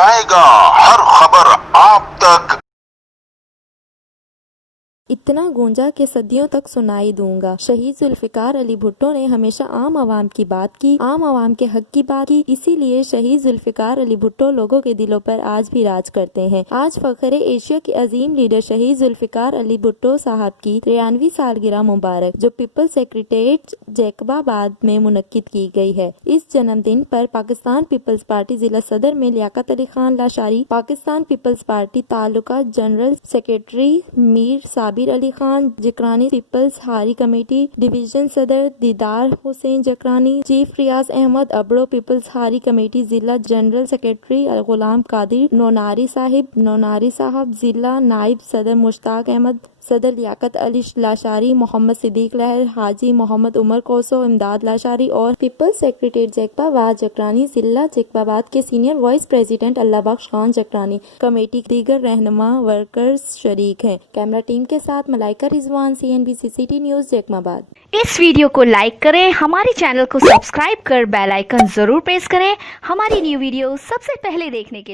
پہنچائے گا ہر خبر آپ تک۔ اتنا گونجا کہ صدیوں تک سنائی دوں گا۔ شہید ذوالفقار علی بھٹو نے ہمیشہ عام عوام کی بات کی، عام عوام کے حق کی بات کی، اسی لیے شہید ذوالفقار علی بھٹو لوگوں کے دلوں پر آج بھی راج کرتے ہیں۔ آج فخر ایشیا کے عظیم لیڈر شہید ذوالفقار علی بھٹو صاحب کی 93ویں سالگرہ مبارک، جو پیپلز سیکریٹریٹ جیکب آباد میں منعقد کی گئی ہے۔ اس جنم دن پر پاکستان پیپلز پارٹی ضلع صدر میں لیاقت علی خان لاشاری، پاکستان پیپلز پارٹی تعلقہ general secretary Mir Sabir Ali Khan Jakhrani, Peoples ہاری کمیٹی ڈویژن صدر دیدار حسین جکرانی، چیف ریاض احمد ابڑو، پیپلز ہاری کمیٹی ضلع جنرل سیکریٹری غلام قادر نوناری صاحب، ضلع نائب صدر مشتاق احمد، صدر لیاقت علی لاشاری، محمد صدیق لہر، حاجی محمد عمر کوسو، امداد لاشاری اور پیپلز سیکریٹریٹ جیکب آباد جکرانی ضلع جیکب آباد کے senior vice president Allah Bakhsh Khan جکرانی committee دیگر رہنما ورکرز شریک ہیں۔ کیمرہ ٹیم کے ساتھ ملائکہ رضوان، CNBC سٹی نیوز جیکب آباد۔ اس ویڈیو کو لائک کریں، ہمارے چینل کو سبسکرائب کر بیل آئیکن ضرور پریس کریں ہماری نیو ویڈیو سب سے پہلے دیکھنے کے لیے۔